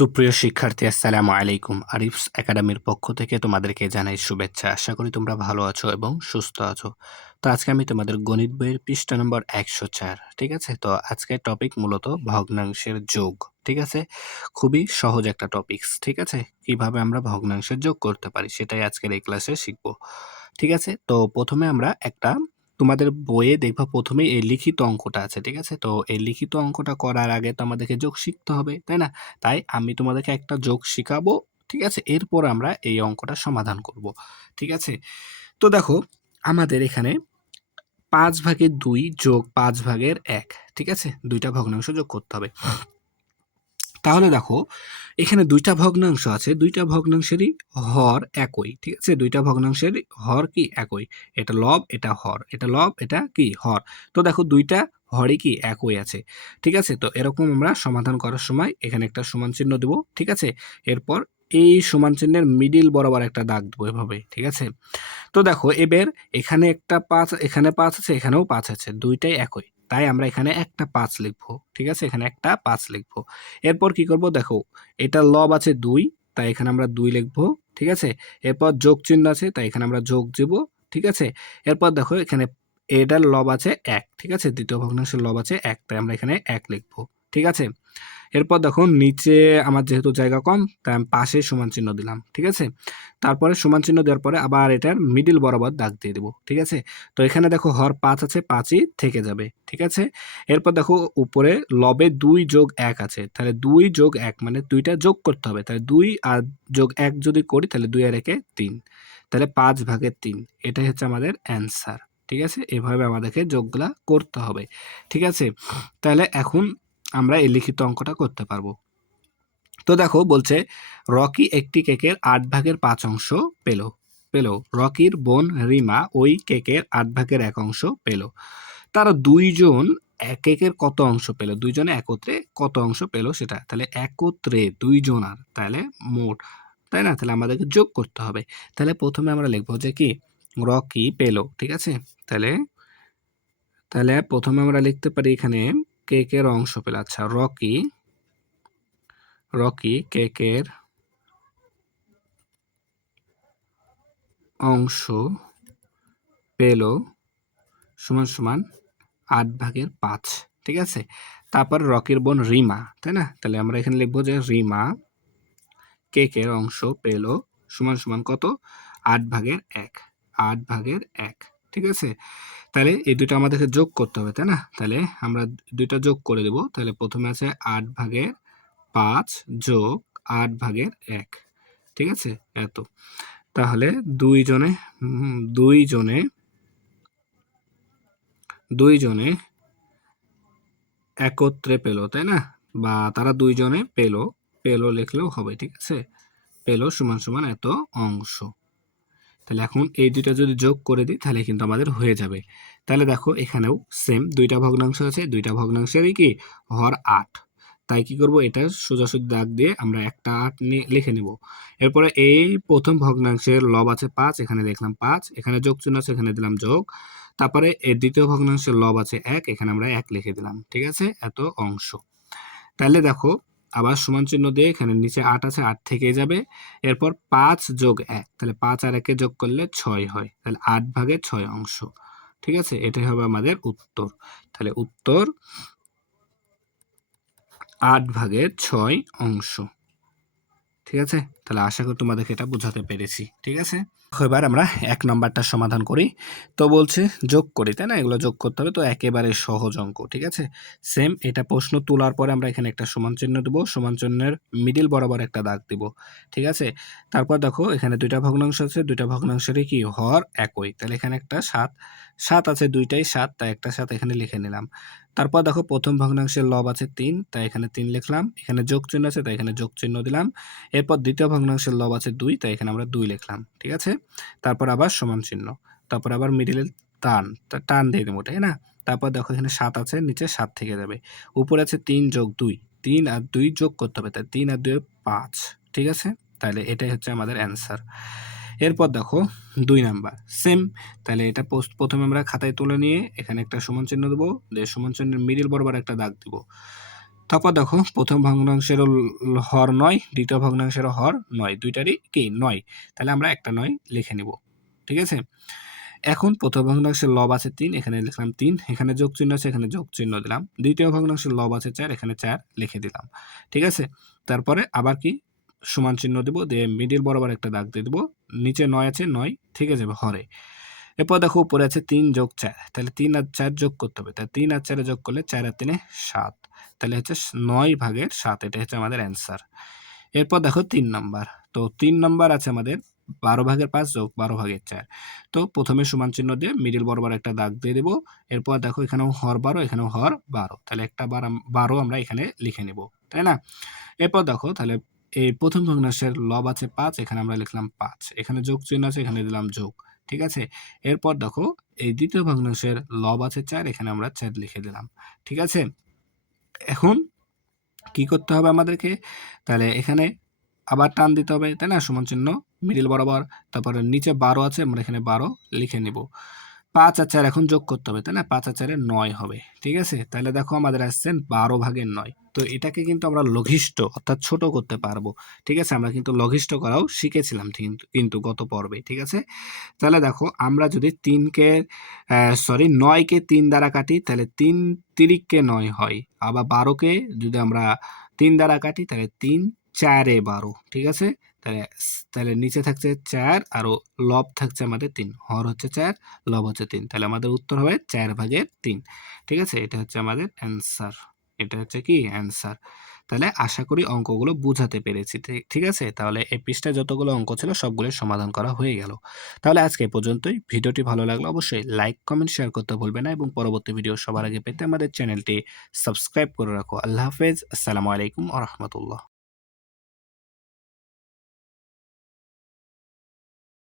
সুপ্রিয় শিক্ষার্থী, আসসালামু আলাইকুম। আরিফস একাডেমির পক্ষ থেকে তোমাদেরকে জানাই শুভেচ্ছা। আশা করি তোমরা ভালো আছো এবং সুস্থ আছো। তো আজকে আমি তোমাদের গণিত বইয়ের পৃষ্ঠা নম্বর ১০৪, ঠিক আছে? তো আজকের টপিক মূলত ভগ্নাংশের যোগ, ঠিক আছে? খুবই সহজ একটা টপিকস, ঠিক আছে? কিভাবে আমরা ভগ্নাংশের যোগ করতে পারি সেটাই আজকের এই ক্লাসে শিখব, ঠিক আছে? তো প্রথমে আমরা একটা তোমাদের বইয়ে দেখবা প্রথমেই এই লিখিত অঙ্কটা আছে, ঠিক আছে? তো এই লিখিত অঙ্কটা করার আগে তো আমাদেরকে যোগ শিখতে হবে, তাই না? তাই আমি তোমাদেরকে একটা যোগ শিখাবো, ঠিক আছে? এরপর আমরা এই অঙ্কটা সমাধান করব, ঠিক আছে? তো দেখো, আমাদের এখানে ৫/২ যোগ ৫/১, ঠিক আছে? ২ টা ভগ্নাংশ যোগ করতে হবে। তাহলে দেখো, এখানে ২ টা ভগ্নাংশ আছে, ২ টা ভগ্নাংশেরই হর একই, ঠিক আছে? ২ টা ভগ্নাংশের হর কি একই। এটা লব, এটা হর, এটা লব, এটা কি হর। তো দেখো ২ টা হরই কি একই আছে, ঠিক আছে? তো এরকম আমরা সমাধান করার সময় এখানে একটা সমান চিহ্ন দেব, ঠিক আছে? এরপর এই সমান চিহ্নের মিডিল বরাবর একটা দাগ দেবো এভাবে, ঠিক আছে? তো দেখো এবার এখানে একটা ৫, এখানে ৫ আছে, এখানেও ৫ আছে। ২ টাই একই। তাই আমরা এখানে একটা ৫ লিখবো। ঠিক আছে? এখানে একটা ৫ লিখবো। এরপর কি করব দেখো, এটা লব আছে ২, তাই এখানে আমরা ২ লিখবো। ঠিক আছে? এরপর যোগ চিহ্ন আছে, তাই এখানে আমরা যোগ দিব। ঠিক আছে? এরপর দেখো এখানে এটার লব আছে ১, ঠিক আছে? দ্বিতীয় ভগ্নাংশের লব আছে ১, তাই আমরা এখানে ১ লিখবো। ঠিক আছে? এরপর দেখো নিচে আমার যেহেতু জায়গা কম, তাই আমি পাশে সমান চিহ্ন দিলাম। ঠিক আছে? তারপরে সমান চিহ্ন দেওয়ার পরে আবার এটার মিডল বরাবর দাগ দিয়ে দেব। ঠিক আছে? তো এখানে দেখো হর ৫ আছে, ৫ই থেকে যাবে। ঠিক আছে? এরপর দেখো উপরে লবে ২ যোগ ১ আছে। তাহলে ২ যোগ ১ মানে ২ টা যোগ করতে হবে। তাহলে ২ আর যোগ ১ যদি করি তাহলে ২ আর ১ এ ৩। তাহলে ৫/৩। এটাই হচ্ছে আমাদের অ্যান্সার। ঠিক আছে? এভাবে আমাদেরকে যোগগুলা করতে হবে। ঠিক আছে? তাহলে এখন আমরা এই লিখিত অঙ্কটা করতে পারবো। তো দেখো বলছে, রকি একটি কেকের ৮/৫ অংশ পেল। রকির বোন রিমা ওই কেকের ৮/১ অংশ পেল। তারা দুইজন কেকের কত অংশ পেল? দুইজনে একত্রে কত অংশ পেল সেটা। তাহলে একত্রে দুইজনার, তাহলে মোট, তাই না? তাহলে আমাদেরকে যোগ করতে হবে। তাহলে প্রথমে আমরা লিখবো যে কি, রকি পেল, ঠিক আছে? তাহলে তাহলে প্রথমে আমরা লিখতে পারি এখানে কেকের অংশ পেল। আচ্ছা, রকি কেকের অংশ পেল সমান সমান ৮/৫, ঠিক আছে? তারপর রকির বোন রিমা, তাই না? তাহলে আমরা এখানে লিখবো যে রিমা কেকের অংশ পেল সমান সমান কত? ৮/১, ৮/১, ঠিক আছে? তাহলে এই দুটো আমাদেরকে যোগ করতে হবে, তাই না? তাহলে আমরা দুইটা যোগ করে দেব। তাহলে প্রথমে আছে ৮/৫ যোগ ৮/১, ঠিক আছে? এত। তাহলে দুইজনে দুইজনে একত্রে পেল, তাই না? বা তারা দুইজনে পেল লিখলেও হবে, ঠিক আছে? পেল সমান সমান এত অংশ। তাহলে এখন এই দুইটা যদি যোগ করে দিই তাহলে কিন্তু আমাদের হয়ে যাবে। তাহলে দেখো এখানেও সেম, দুইটা ভগ্নাংশ আছে, দুইটা ভগ্নাংশেরই কি হর ৮। তাই কি করব, এটা সোজাসুজি দাগ দিয়ে আমরা একটা ৮ লিখে নিব। এরপরে এই প্রথম ভগ্নাংশের লব আছে ৫, এখানে লিখলাম ৫, এখানে যোগ চিহ্ন আছে, এখানে দিলাম যোগ। তারপরে এর দ্বিতীয় ভগ্নাংশের লব আছে ১, এখানে আমরা ১ লিখে দিলাম, ঠিক আছে? এত অংশ। তাহলে দেখো আবার সমান চিহ্ন দিয়ে এখানে নিচে ৮ আছে, ৮ থেকেই যাবে। এরপর ৫ যোগ ১, তাহলে ৫ আর ১ যোগ করলে ৬ হয়। তাহলে ৮/৬ অংশ, ঠিক আছে? এটাই হবে আমাদের উত্তর। তাহলে উত্তর ৮/৬ অংশ, ঠিক আছে? তাহলে আশা করি তোমাদেরকে এটা বোঝাতে পেরেছি, ঠিক আছে? এবার আমরা ১ নাম্বারটা সমাধান করি। তো বলছে যোগ করি, তাই না? এগুলো যোগ করতে হবে, তো একেবারে সহজ অঙ্ক, ঠিক আছে? সেম এটা প্রশ্ন তোলার পরে আমরা এখানে একটা সমান চিহ্ন দেব, সমান চিহ্নের মিডল বরাবর একটা দাগ দিব, ঠিক আছে? তারপর দেখো এখানে ২ টা ভগ্নাংশ আছে, ২ টা ভগ্নাংশেরই কি হর একই। তাহলে এখানে একটা ৭ আছে, ২টাই ৭, তাই একটা ৭ এখানে লিখে নিলাম। তারপর দেখো প্রথম ভগ্নাংশের লব আছে ৩, তাই এখানে ৩ লিখলাম। এখানে যোগ চিহ্ন আছে, তাই এখানে যোগ চিহ্ন দিলাম। এরপর দ্বিতীয় ভগ্নাংশের লব আছে ২, তাই এখানে আমরা ২ লিখলাম, ঠিক আছে? তারপর আবার সমান চিহ্ন। তারপর আবার মিডলে টান দিয়ে দেবো, তাই না? তারপর দেখো এখানে ৭ আছে, নিচে ৭ থেকে যাবে। উপরে আছে ৩ যোগ ২, ৩ আর ২ যোগ করতে হবে, তাই ৩ আর ২ এর ৫, ঠিক আছে? তাহলে এটাই হচ্ছে আমাদের অ্যান্সার। এরপর দেখো ২ নাম্বার সেম। তাহলে এটা প্রথমে আমরা খাতায় তুলে নিয়ে এখানে একটা সমান চিহ্ন দেবো, দিয়ে সমান চিহ্নের মিডল বরাবর একটা দাগ দিব। তারপর দেখো প্রথম ভগ্নাংশেরও হর ৯, দ্বিতীয় ভগ্নাংশেরও হর ৯, দুইটারই কি ৯, তাহলে আমরা একটা ৯ লিখে নিব। ঠিক আছে? এখন প্রথম ভগ্নাংশের লব আছে ৩, এখানে লিখলাম ৩, এখানে যোগ চিহ্ন আছে, এখানে যোগ চিহ্ন দিলাম। দ্বিতীয় ভগ্নাংশের লব আছে ৪, এখানে ৪ লিখে দিলাম। ঠিক আছে? তারপরে আবার কি সমান চিহ্ন দিব, দিয়ে মিডিল বরাবর একটা দাগ দিয়ে দিব। নিচে ৯ আছে, ৯ থেকে যাবে হরে। এরপর দেখো উপরে আছে ৩ যোগ ৪, তাহলে ৩ আর ৪ যোগ করতে হবে। তাহলে ৩ আর ৪ যোগ করলে ৪ আর ৩ ৭, তাহলে হচ্ছে ৯ ভাগের ৭, এটা হচ্ছে আমাদের অ্যান্সার। এরপর দেখো ৩ নাম্বার। তো ৩ নাম্বার আছে আমাদের ১২ ভাগের ৫ যোগ ১২ ভাগের ৪। তো প্রথমে সমান চিহ্ন দিয়ে মিডিল বরাবর একটা দাগ দিয়ে দেব। এরপর দেখো এখানেও হর ১২, এখানেও হর ১২, তাহলে একটা ১২ আমরা এখানে লিখে নেব, তাই না? এরপর দেখো তাহলে এই প্রথম ভগ্নাংশের লব আছে ৫, এখানে আমরা লিখলাম ৫, এখানে যোগ চিহ্ন আছে, এখানে দিলাম যোগ। ঠিক আছে? এরপর দেখো এই দ্বিতীয় ভগ্নাংশের লব আছে ৪, এখানে আমরা ৪ লিখে দিলাম। ঠিক আছে? এখন কি করতে হবে আমাদেরকে? তাহলে এখানে আবার টান দিতে হবে, তাই না? সমান চিহ্ন মিডল বরাবর। তারপরে নিচে ১২ আছে, আমরা এখানে ১২ লিখে নিব। ৫ আর ৪ এখন যোগ করতে হবে, তাই না? ৫ আর ৪ ৯ হবে। ঠিক আছে? তাহলে দেখো আমাদের আসছে ১২ ভাগের ৯। তো এটাকে কিন্তু আমরা লঘিষ্ঠ অর্থাৎ ছোট করতে পারবো। ঠিক আছে? আমরা কিন্তু লঘিষ্ঠ করাও শিখেছিলাম কিন্তু গত পর্বে। ঠিক আছে? তাহলে দেখো আমরা যদি ৯ কে ৩ দ্বারা কাটি, তাহলে ৩ তিরিককে ৯ হয়। আবার ১২ কে যদি আমরা ৩ দ্বারা কাটি, তাহলে ৩ ৪ এ ১২। ঠিক আছে? তাহলে নিচে থাকছে ৪ আরও লব থাকছে আমাদের ৩। হর হচ্ছে ৪, লব হচ্ছে ৩। তাহলে আমাদের উত্তর হবে ৪ ভাগের ৩। ঠিক আছে? এটা হচ্ছে আমাদের অ্যান্সার। এটা হচ্ছে কি অ্যান্সার। তাহলে আশা করি অঙ্কগুলো বুঝাতে পেরেছি। ঠিক আছে? তাহলে এই পৃষ্ঠায় যতগুলো অঙ্ক ছিল সবগুলোই সমাধান করা হয়ে গেল। তাহলে আজকে এ পর্যন্তই। ভিডিওটি ভালো লাগলে অবশ্যই লাইক, কমেন্ট, শেয়ার করতে ভুলবে না এবং পরবর্তী ভিডিও সবার আগে পেতে আমাদের চ্যানেলটি সাবস্ক্রাইব করে রাখো। আল্লাহ হাফেজ। আসসালামু আলাইকুম ওয়া রাহমাতুল্লাহ।